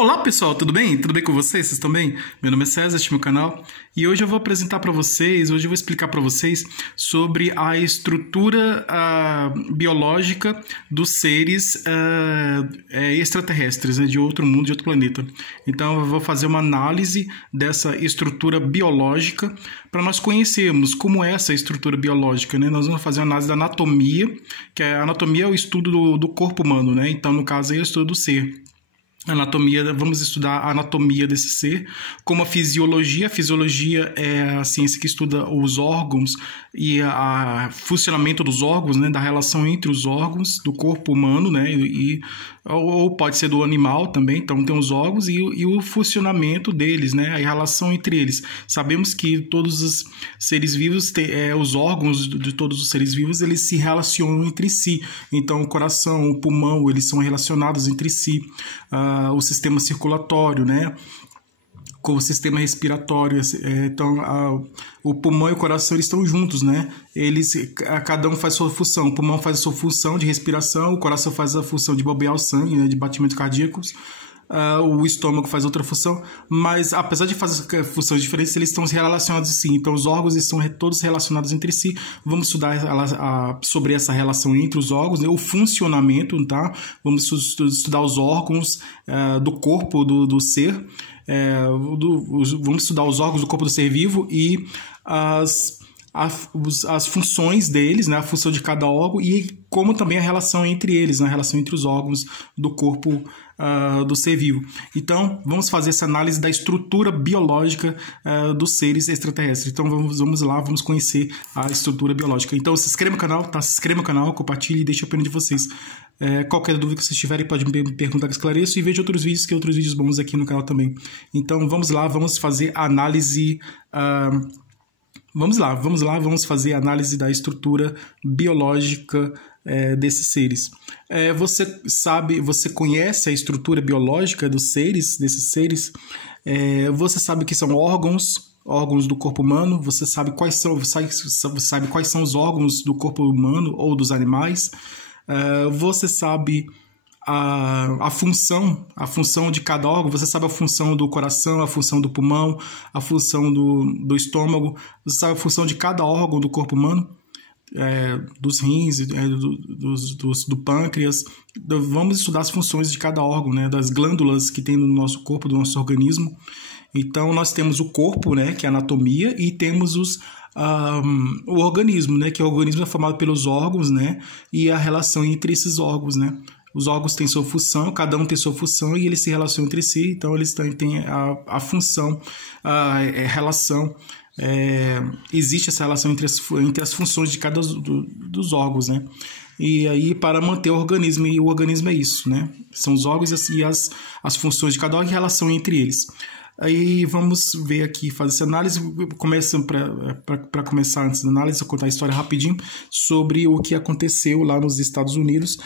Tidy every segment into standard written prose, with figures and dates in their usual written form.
Olá pessoal, tudo bem? Tudo bem com vocês? Vocês estão bem? Meu nome é César, este é meu canal e hoje eu vou apresentar para vocês, hoje eu vou explicar para vocês sobre a estrutura biológica dos seres extraterrestres, né, de outro mundo, de outro planeta. Então eu vou fazer uma análise dessa estrutura biológica para nós conhecermos como é essa estrutura biológica, né? Nós vamos fazer uma análise da anatomia, que a anatomia é o estudo do corpo humano, né? Então no caso aí é o estudo do ser. Anatomia, vamos estudar a anatomia desse ser, como a fisiologia. A fisiologia é a ciência que estuda os órgãos e o funcionamento dos órgãos, né, da relação entre os órgãos do corpo humano, né, ou pode ser do animal também. Então tem os órgãos e o funcionamento deles, né, a relação entre eles. Sabemos que todos os seres vivos, os órgãos de todos os seres vivos, eles se relacionam entre si. Então o coração, o pulmão, eles são relacionados entre si. O sistema circulatório, né, com o sistema respiratório. Então, o pulmão e o coração eles estão juntos, né? Cada um faz sua função. O pulmão faz a sua função de respiração, o coração faz a função de bombear o sangue, né, de batimentos cardíacos. O estômago faz outra função, mas apesar de fazer funções diferentes, eles estão relacionados sim. Então os órgãos estão todos relacionados entre si. Vamos estudar sobre essa relação entre os órgãos, né? O funcionamento, tá? Vamos estudar os órgãos do corpo do ser, vamos estudar os órgãos do corpo do ser vivo e as funções deles, né, a função de cada órgão e como também a relação entre eles, né, a relação entre os órgãos do corpo do ser vivo. Então, vamos fazer essa análise da estrutura biológica dos seres extraterrestres. Então, vamos lá, vamos conhecer a estrutura biológica. Então, se inscreva no canal, tá? Se inscreva no canal, compartilhe e deixe a opinião de vocês. Qualquer dúvida que vocês tiverem, pode me perguntar que eu esclareço e veja outros vídeos bons aqui no canal também. Então, vamos lá, vamos fazer a análise... Vamos fazer a análise da estrutura biológica desses seres. Você conhece a estrutura biológica desses seres? Você sabe que são órgãos do corpo humano? Você sabe quais são os órgãos do corpo humano ou dos animais? Você sabe a função de cada órgão? Você sabe a função do coração, a função do pulmão, a função do estômago? Você sabe a função de cada órgão do corpo humano? Dos rins, do pâncreas. Vamos estudar as funções de cada órgão, né, das glândulas que tem no nosso corpo, do nosso organismo. Então nós temos o corpo, né, que é a anatomia, e temos o organismo, né, que o organismo é formado pelos órgãos, né, e a relação entre esses órgãos, né. Os órgãos têm sua função, cada um tem sua função e eles se relacionam entre si, então eles têm a função, relação. Existe essa relação entre as funções de cada dos órgãos, né? E aí para manter o organismo, e o organismo é isso, né? São os órgãos e as funções de cada órgão e a relação entre eles. Aí vamos ver aqui, fazer essa análise. Para começar, antes da análise, vou contar a história rapidinho sobre o que aconteceu lá nos Estados Unidos,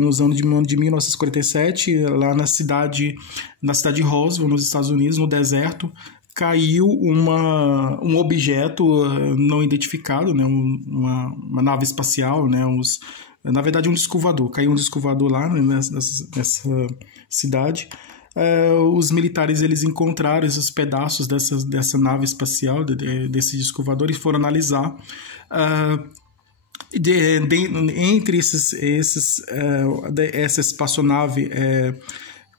nos anos de 1947, lá na cidade de Roswell, nos Estados Unidos, no deserto. Caiu um objeto não identificado, né, uma nave espacial, né, na verdade um disco voador. Caiu um disco voador lá, né, nessa cidade. Os militares eles encontraram esses pedaços dessa nave espacial, desse disco voador, e foram analisar. Entre essa espaçonave,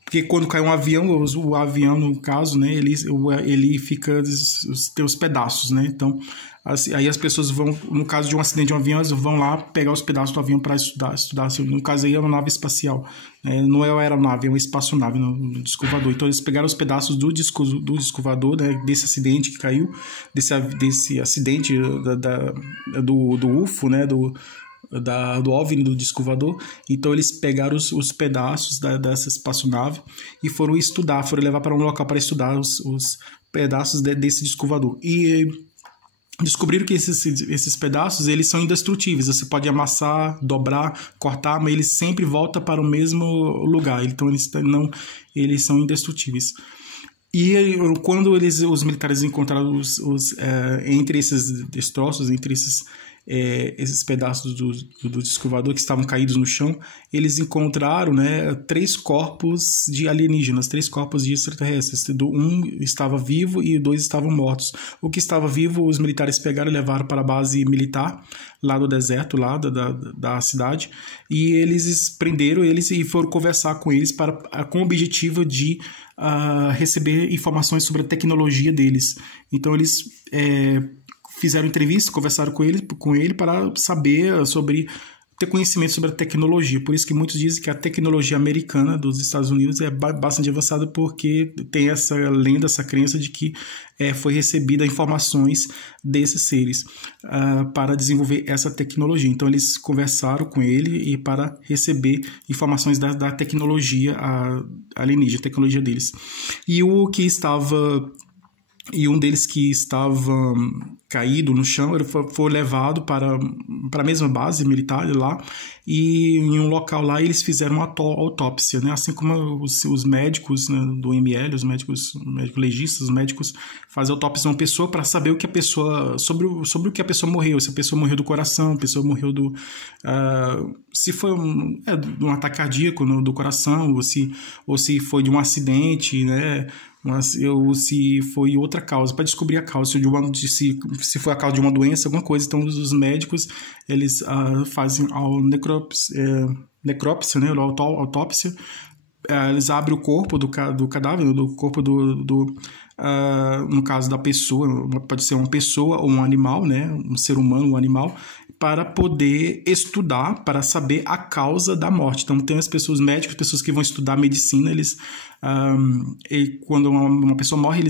porque quando cai um avião, o avião, no caso, né, ele tem os pedaços, né? Então, aí as pessoas vão, no caso de um acidente de um avião, elas vão lá pegar os pedaços do avião para estudar. No caso aí é uma nave espacial, não é uma aeronave, é uma espaçonave, um disco voador. Então eles pegaram os pedaços do disco voador, né, desse acidente que caiu, desse acidente do UFO, né, do OVNI, do disco voador. Então eles pegaram os pedaços dessa espaçonave e foram levar para um local para estudar os pedaços desse disco voador. E descobriram que esses pedaços eles são indestrutíveis. Você pode amassar, dobrar, cortar, mas eles sempre voltam para o mesmo lugar. Então eles são indestrutíveis. E quando os militares encontraram entre esses destroços, entre esses pedaços do disco voador que estavam caídos no chão, eles encontraram, né, 3 corpos de alienígenas, 3 corpos de extraterrestres. Um estava vivo e 2 estavam mortos. O que estava vivo, os militares pegaram e levaram para a base militar, lá do deserto, lá da cidade, e eles prenderam eles e foram conversar com eles com o objetivo de receber informações sobre a tecnologia deles. Então eles fizeram entrevista, conversaram com ele para saber ter conhecimento sobre a tecnologia. Por isso que muitos dizem que a tecnologia americana dos Estados Unidos é bastante avançada, porque tem essa lenda, essa crença de que foi recebida informações desses seres para desenvolver essa tecnologia. Então eles conversaram com ele e para receber informações da tecnologia alienígena, a tecnologia deles. E um deles que estava caído no chão, ele foi levado para a mesma base militar lá, e em um local lá eles fizeram uma autópsia, né? Assim como os médicos, né, do ML, os médicos legistas, os médicos fazem autópsia de uma pessoa para saber o que a pessoa, sobre o que a pessoa morreu, se a pessoa morreu do coração, a pessoa morreu se foi um ataque cardíaco do coração, ou se foi de um acidente, né? Ou se foi outra causa, para descobrir a causa, se foi a causa de uma doença, alguma coisa. Então os médicos eles fazem a necrópsia, né, a autópsia. Eles abrem o corpo do cadáver, do corpo no caso da pessoa, pode ser uma pessoa ou um animal, né, um ser humano, um animal, para poder estudar, para saber a causa da morte. Então tem as pessoas médicas, pessoas que vão estudar medicina, quando uma pessoa morre,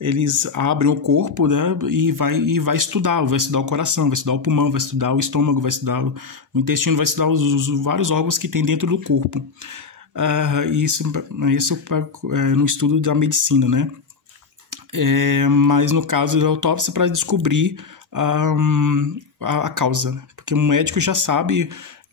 eles abrem o corpo, né, e vai estudar o coração, vai estudar o pulmão, vai estudar o estômago, vai estudar o intestino, vai estudar os vários órgãos que tem dentro do corpo. Isso no estudo da medicina, né? Mas no caso da autópsia, para descobrir a causa, né? Porque um médico já sabe,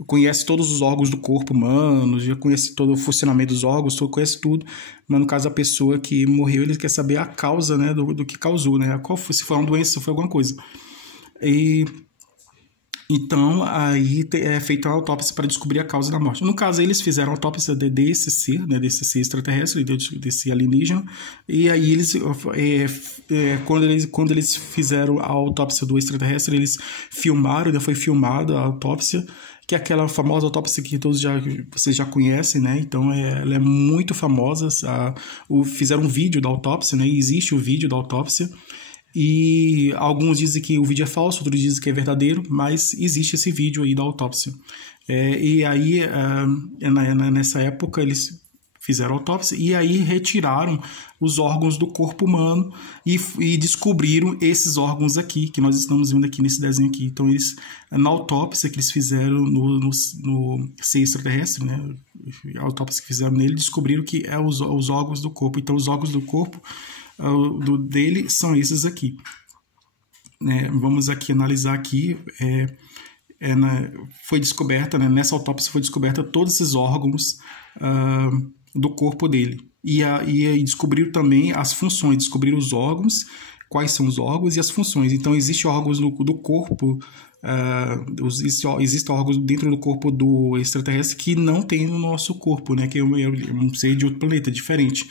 conhece todos os órgãos do corpo humano, já conhece todo o funcionamento dos órgãos, conhece tudo, mas no caso da pessoa que morreu, ele quer saber a causa, né, do que causou, né? Se foi uma doença, se foi alguma coisa. Então, aí é feita uma autópsia para descobrir a causa da morte. No caso, eles fizeram a autópsia desse ser, né, desse ser extraterrestre, desse alienígena, e aí eles, quando eles fizeram a autópsia do extraterrestre, eles filmaram, foi filmada a autópsia, que é aquela famosa autópsia que vocês já conhecem, né? Então, ela é muito famosa. Fizeram um vídeo da autópsia, né? E existe o vídeo da autópsia. E alguns dizem que o vídeo é falso, outros dizem que é verdadeiro, mas existe esse vídeo aí da autópsia. E aí, nessa época, eles fizeram a autópsia e aí retiraram os órgãos do corpo humano e descobriram esses órgãos aqui, que nós estamos vendo aqui nesse desenho aqui. Então, na autópsia que eles fizeram no ser extraterrestre, né, a autópsia que fizeram nele, descobriram que é os órgãos do corpo. Então, os órgãos do corpo dele são esses aqui, né? Vamos aqui analisar aqui. Foi descoberta, né, nessa autópsia foi descoberta todos esses órgãos do corpo dele, e descobriram também as funções, descobriram os órgãos, quais são os órgãos e as funções. Então existem órgãos do corpo, existem órgãos dentro do corpo do extraterrestre que não tem no nosso corpo, né, que é um ser de outro planeta, diferente.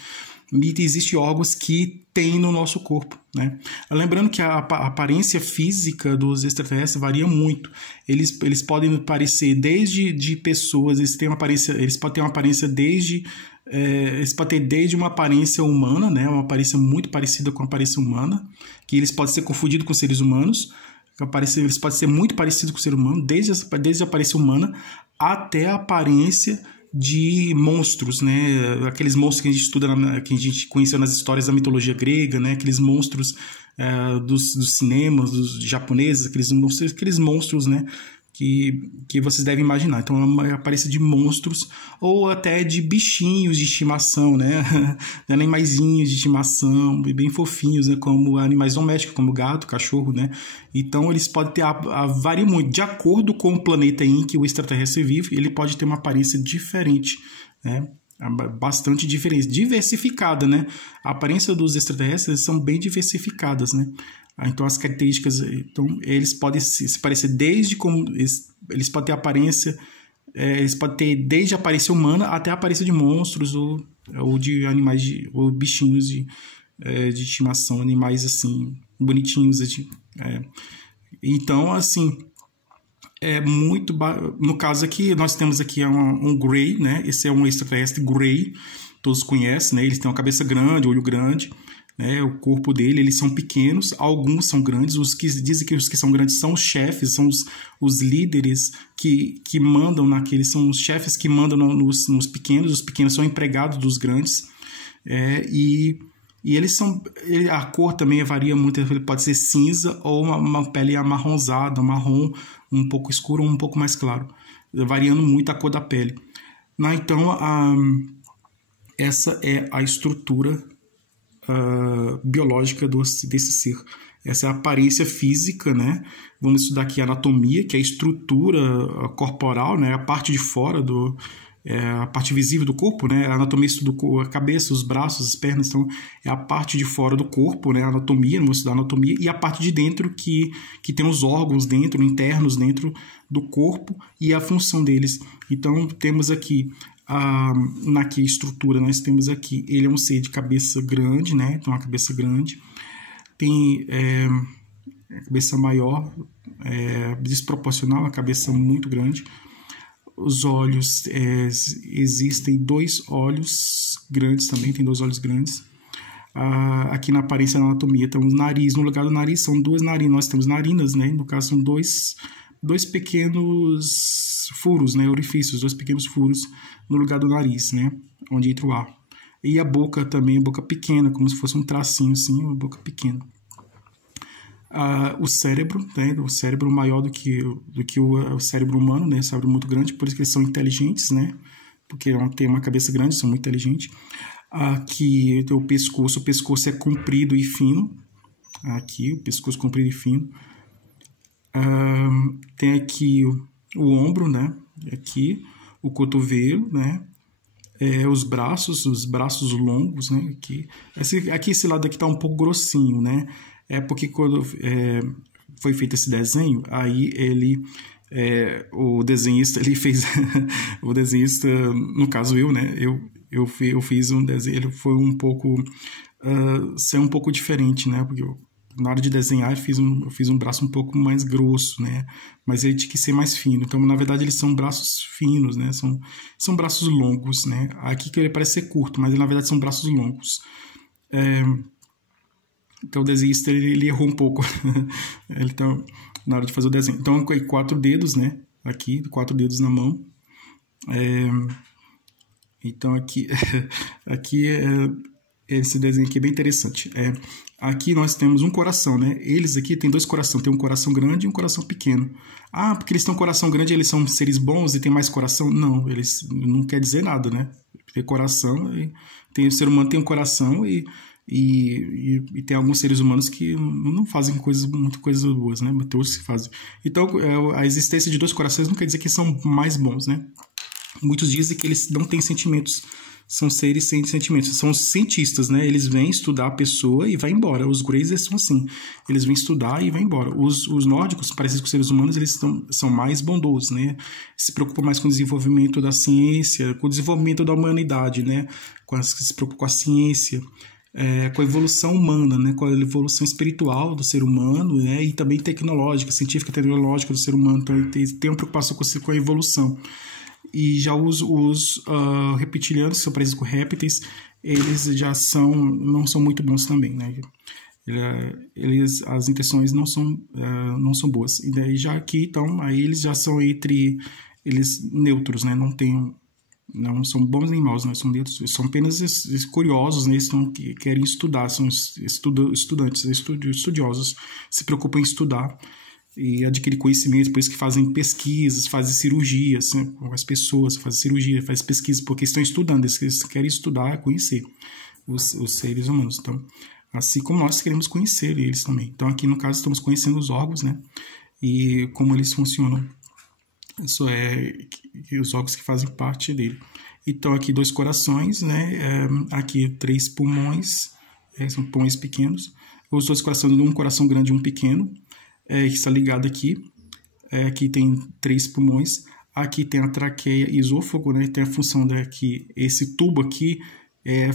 E existem órgãos que tem no nosso corpo, né? Lembrando que a aparência física dos extraterrestres varia muito. Eles podem parecer desde de pessoas, eles podem ter uma aparência eles podem ter desde uma aparência humana, né? Uma aparência muito parecida com a aparência humana, que eles podem ser confundidos com seres humanos. Eles podem ser muito parecidos com o ser humano, desde a aparência humana até a aparência de monstros, né? Aqueles monstros que a gente estuda, que a gente conheceu nas histórias da mitologia grega, né? Aqueles monstros dos cinemas, dos japoneses, aqueles monstros, né? Que vocês devem imaginar. Então, é uma aparência de monstros ou até de bichinhos de estimação, né? Animaizinhos de estimação, bem fofinhos, né? Como animais domésticos, como gato, cachorro, né? Então, eles podem ter, varia muito. De acordo com o planeta em que o extraterrestre vive, ele pode ter uma aparência diferente, né? Bastante diferente, diversificada, né? A aparência dos extraterrestres são bem diversificadas, né? Então, as características, então, eles podem se parecer desde como eles podem ter aparência, eles podem ter desde a aparência humana até a aparência de monstros ou de animais, ou bichinhos de estimação, animais assim, bonitinhos. Então, assim, no caso aqui, nós temos aqui um Grey, né? Esse é um extraterrestre Grey, todos conhecem, né? Eles têm uma cabeça grande, olho grande, né? O corpo dele, eles são pequenos, alguns são grandes, os que dizem que os que são grandes são os chefes, são os líderes que mandam naqueles, são os chefes que mandam nos pequenos, os pequenos são empregados dos grandes, e eles são, a cor também varia muito, ele pode ser cinza ou uma pele amarronzada, marrom, um pouco escuro ou um pouco mais claro, variando muito a cor da pele. Então, essa é a estrutura biológica desse ser. Essa é a aparência física, né? Vamos estudar aqui a anatomia, que é a estrutura corporal, né? A parte de fora a parte visível do corpo, né? A anatomia estuda a cabeça, os braços, as pernas, então é a parte de fora do corpo, né? A anatomia, vamos estudar a anatomia, e a parte de dentro que tem os órgãos dentro, internos dentro do corpo e a função deles. Então temos aqui na estrutura, nós temos aqui, ele é um ser de cabeça grande, né? Então a cabeça grande, tem a cabeça maior, desproporcional, a cabeça muito grande. Os olhos, existem 2 olhos grandes também, tem 2 olhos grandes. Aqui na aparência da anatomia temos nariz, no lugar do nariz são 2 narinas, nós temos narinas, né? No caso são dois pequenos furos, né? Orifícios, 2 pequenos furos no lugar do nariz, né? Onde entra o ar. E a boca também, a boca pequena, como se fosse um tracinho assim, uma boca pequena. O cérebro, né? O cérebro maior do que o cérebro humano, né? O cérebro muito grande, por isso que eles são inteligentes, né? Porque tem uma cabeça grande, são muito inteligentes. Aqui o pescoço é comprido e fino. Aqui, o pescoço comprido e fino. Tem aqui o ombro, né? Aqui, o cotovelo, né? Os braços longos, né? Aqui esse lado aqui tá um pouco grossinho, né? Porque quando foi feito esse desenho, aí o desenhista, ele fez o desenhista, no caso eu, né? Eu fiz um desenho, ele foi um pouco ser um pouco diferente, né? Porque na hora de desenhar eu fiz um braço um pouco mais grosso, né? Mas ele tinha que ser mais fino. Então, na verdade, eles são braços finos, né? São braços longos, né? Aqui que ele parece ser curto, mas na verdade são braços longos. Então o desenhista ele errou um pouco então, na hora de fazer o desenho. Então 4 dedos, né? Aqui, 4 dedos na mão. Então aqui esse desenho aqui é bem interessante. Aqui nós temos um coração, né? Eles aqui têm 2 corações, tem um coração grande e um coração pequeno. Porque eles têm um coração grande, eles são seres bons e têm mais coração? Não, eles não quer dizer nada, né? Ter coração, o ser humano tem um coração e tem alguns seres humanos que não fazem coisas boas, né? Mas tem outros que fazem. Então, a existência de 2 corações não quer dizer que são mais bons, né? Muitos dizem que eles não têm sentimentos. São seres sem sentimentos. São os cientistas, né? Eles vêm estudar a pessoa e vai embora. Os Greys são assim. Eles vêm estudar e vai embora. Os nórdicos, parecidos com os seres humanos, eles são mais bondosos, né? Se preocupam mais com o desenvolvimento da ciência, com o desenvolvimento da humanidade, né? Se preocupam com a ciência, com a evolução humana, né? Com a evolução espiritual do ser humano, né? E também tecnológica, científica e tecnológica do ser humano. Então, tem uma preocupação com a evolução. E já os reptilianos, que são parecidos com répteis, eles já não são muito bons também, né? As intenções não são boas. E daí já aqui, então, aí eles já são eles neutros, né? Não são bons nem maus, né? São neutros, são apenas curiosos, né? Eles querem estudar, são estudantes, estudiosos, se preocupam em estudar e adquirir conhecimento, por isso que fazem pesquisas, fazem cirurgias, né, com as pessoas, fazem cirurgia, fazem pesquisas, porque estão estudando, eles querem estudar, conhecer os seres humanos. Então, assim como nós queremos conhecer eles também. Então, aqui no caso, estamos conhecendo os órgãos, né, e como eles funcionam. Isso os órgãos que fazem parte dele. Então, aqui 2 corações, né, aqui 3 pulmões, são pulmões pequenos. os dois corações, um coração grande e um pequeno, que está ligado aqui. Aqui tem 3 pulmões. Aqui tem a traqueia e esôfago, né? Tem a função daqui, esse tubo aqui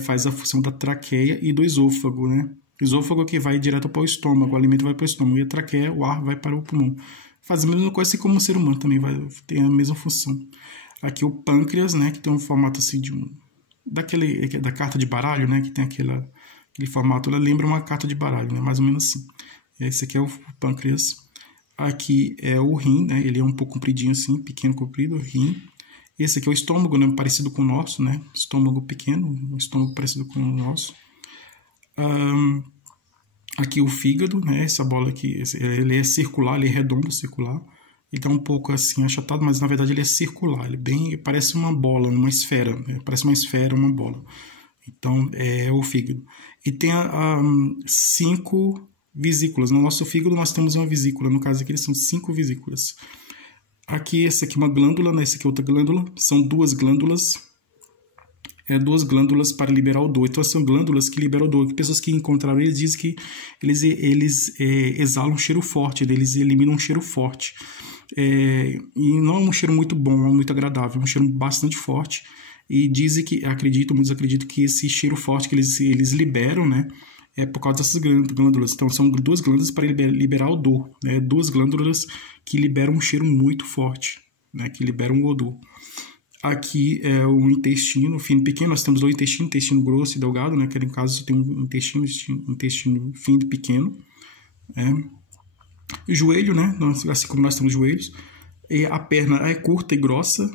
faz a função da traqueia e do esôfago, né? Esôfago que vai direto para o estômago, o alimento vai para o estômago, e a traqueia, o ar vai para o pulmão. Faz a mesma coisa assim como o ser humano também vai ter a mesma função. Aqui o pâncreas, né? Que tem um formato assim da carta de baralho, né? Que tem aquele formato, ela lembra uma carta de baralho, né? Mais ou menos assim. Esse aqui é o pâncreas. Aqui é o rim, né? Ele é um pouco compridinho assim, pequeno, comprido, rim. Esse aqui é o estômago, né? Parecido com o nosso, né? Estômago pequeno, um estômago parecido com o nosso. Aqui o fígado, né? Essa bola aqui, ele é circular, ele é redondo, circular. Ele tá um pouco assim achatado, mas na verdade ele é circular. Ele parece uma bola, uma esfera, né? Parece uma esfera, uma bola. Então é o fígado. E tem 5 vesículas. No nosso fígado nós temos uma vesícula, no caso aqui são 5 vesículas. Aqui, essa aqui é uma glândula, né? Essa aqui é outra glândula. São 2 glândulas. 2 glândulas para liberar o odor. Então, são glândulas que liberam o odor. Pessoas que encontraram eles dizem que eles exalam um cheiro forte, né? Eles eliminam um cheiro forte. E não é um cheiro muito bom, é muito agradável, é um cheiro bastante forte. E dizem que, muitos acreditam que esse cheiro forte que eles liberam, né? É por causa dessas glândulas. Então, são 2 glândulas para liberar odor, né? 2 glândulas que liberam um cheiro muito forte, né? Que liberam o odor. Aqui é o intestino fino e pequeno. Nós temos o intestino grosso e delgado, né? Que no caso tem um intestino fino e pequeno. O joelho, né? Assim como nós temos joelhos. E a perna é curta e grossa.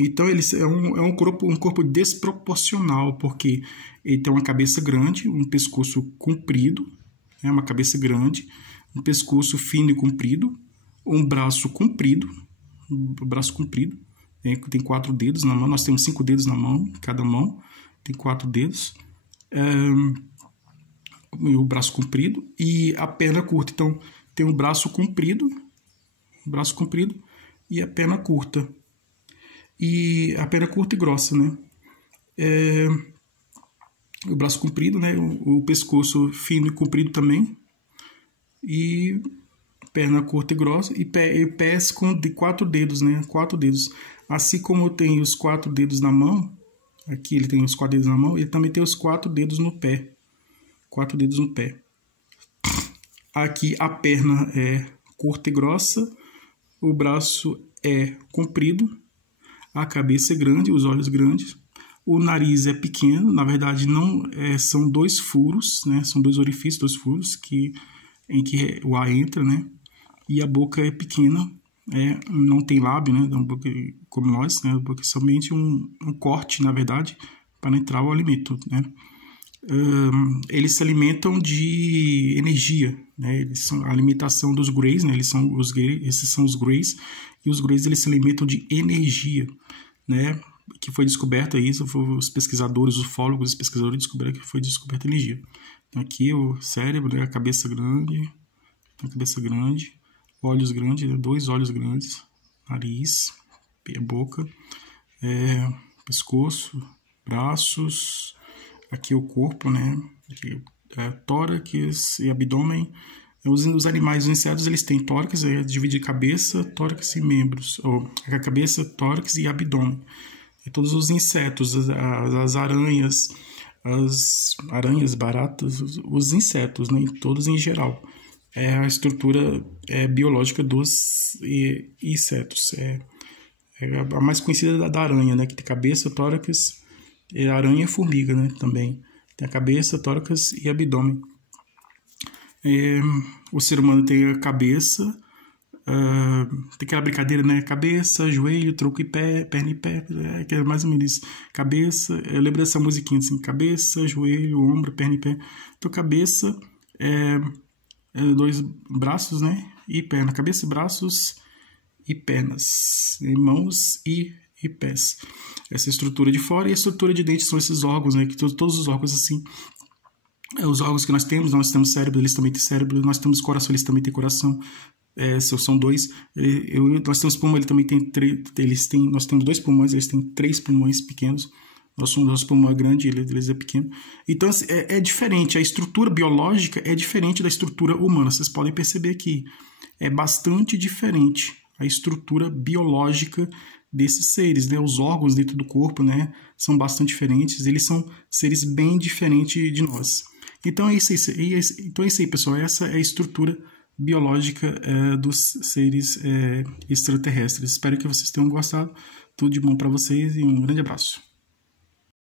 Então, ele é um corpo desproporcional, porque ele tem uma cabeça grande, um pescoço comprido, uma cabeça grande, um pescoço fino e comprido, um braço comprido, tem 4 dedos na mão, nós temos 5 dedos na mão, cada mão tem 4 dedos, o braço comprido e a perna curta. Então, tem o braço comprido e a perna curta. E a perna curta e grossa, né? O braço comprido, né? O pescoço fino e comprido também. E perna curta e grossa. E pés de 4 dedos, né? 4 dedos. Assim como tem os 4 dedos na mão, aqui ele tem os 4 dedos na mão, ele também tem os 4 dedos no pé. 4 dedos no pé. Aqui a perna é curta e grossa. O braço é comprido. A cabeça é grande, os olhos grandes, o nariz é pequeno, na verdade não são 2 furos, né? São 2 orifícios, 2 furos em que o ar entra, né? E a boca é pequena, não tem lábio, né? Uma boca como nós, né? A boca é somente um corte, na verdade, para entrar o alimento, né? Eles se alimentam de energia, né? Eles são a alimentação dos Greys, né? Esses são os Greys, e os Greys eles se alimentam de energia, né? Que foi descoberto aí, os pesquisadores, os ufólogos, os pesquisadores descobriram que foi descoberta energia. Então, aqui o cérebro, né? A cabeça grande, olhos grandes, né? 2 olhos grandes, nariz, boca, pescoço, braços. Aqui o corpo, né? Aqui, tórax e abdômen. Os animais, os insetos, eles têm tórax, divide cabeça, tórax e membros. Ou a cabeça, tórax e abdômen. E todos os insetos, as aranhas, baratas, os insetos, né? Todos em geral. É a estrutura biológica dos insetos. A mais conhecida da aranha, né? Que tem cabeça, tórax. Aranha e formiga, né? Também tem a cabeça, tórax e abdômen. O ser humano tem a cabeça, tem aquela brincadeira, né? Cabeça, joelho, tronco e pé, perna e pé, que é mais ou menos isso. Cabeça, eu lembro dessa musiquinha assim: cabeça, joelho, ombro, perna e pé. Então, cabeça, 2 braços, né? E perna. Cabeça, braços e pernas, e mãos e pés. Essa estrutura de fora, e a estrutura de dentro são esses órgãos, né? Que todos os órgãos assim, os órgãos que nós temos cérebro, eles também têm cérebro, nós temos coração, eles também têm coração. São 2. Nós temos pulmão, ele também tem 3. Nós temos 2 pulmões, eles têm 3 pulmões pequenos. Nosso pulmão é grande, eles é pequeno. Então, assim, é diferente. A estrutura biológica é diferente da estrutura humana. Vocês podem perceber que é bastante diferente a estrutura biológica desses seres, né? Os órgãos dentro do corpo, né, são bastante diferentes. Eles são seres bem diferentes de nós. Então é isso aí, pessoal. Essa é a estrutura biológica dos seres extraterrestres. Espero que vocês tenham gostado. Tudo de bom para vocês e um grande abraço.